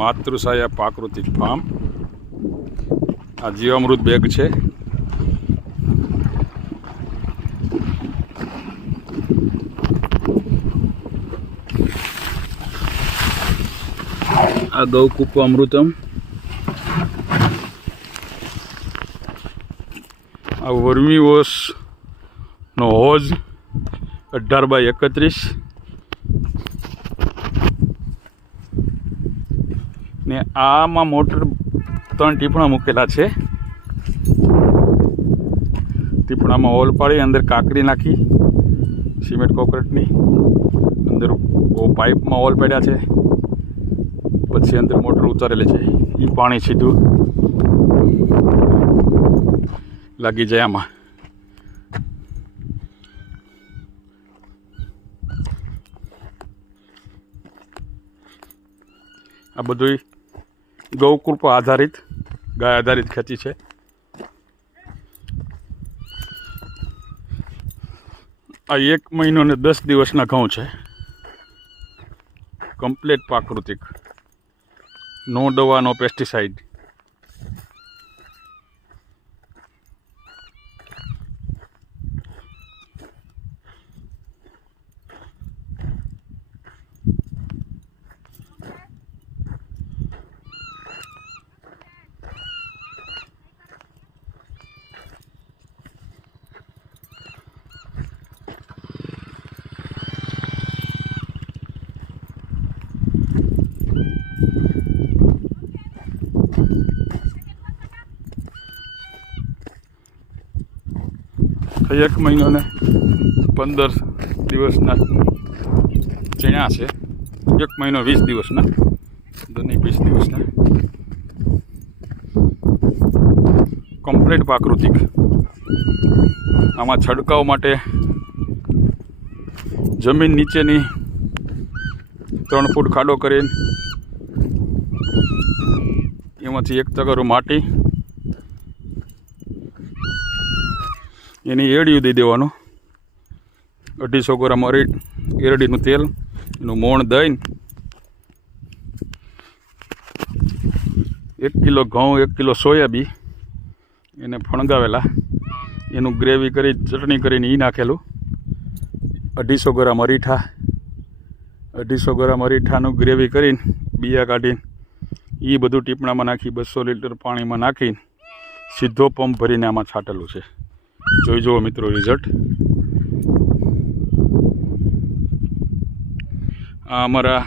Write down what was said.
માતૃછાયા પ્રાકૃતિક ફાર્મ. આ જીવામૃત બેગ છે. આ ગૌકૂપ અમૃતમ. આ વર્મી વોશનો હોજ 18x31 ને આમાં મોટર 3 ટીપણા મૂકેલા છે. ટીપણામાં ઓલ પાડી અંદર કાકરી નાખી સિમેન્ટ કોન્ક્રીટની, અંદર પાઇપમાં ઓલ પડ્યા છે, પછી અંદર મોટર ઉતારેલી છે. એ પાણી સીધું લાગી જાય આમાં. આ બધું ગૌકૃપ આધારિત, ગાય આધારિત ખેતી છે. આ 1 મહિનો ને 10 દિવસના ઘઉં છે. કમ્પ્લીટ પ્રાકૃતિક, નો દવા, નો પેસ્ટિસાઇડ. એક મહિનો ને 15 દિવસના ચણા છે. 1 મહિનો 20 દિવસના, દોની 20 દિવસના. કમ્પ્લીટ પ્રાકૃતિક. આમાં છંટકાવ માટે જમીન નીચેની 3 ફૂટ ખાડો કરીને એમાંથી 1 તગારું માટી, એની એડિયું દઈ દેવાનું. 250 ગ્રામ એરડીનું તેલ, એનું મોણ દઈને 1 કિલો ઘઉં, 1 કિલો સોયાબી એને ફણગાવેલા, એનું ગ્રેવી કરી ચટણી કરીને એ નાખેલું. 250 ગ્રામ અરીઠા, 250 ગ્રામ અરીઠાનું ગ્રેવી કરીને બિયા કાઢીને એ બધું ટીપણામાં નાખી 200 લીટર પાણીમાં નાખીને સીધો પંપ ભરીને આમાં છાંટેલું છે. જોઈ જુઓ મિત્રો રિઝલ્ટ. આ અમારા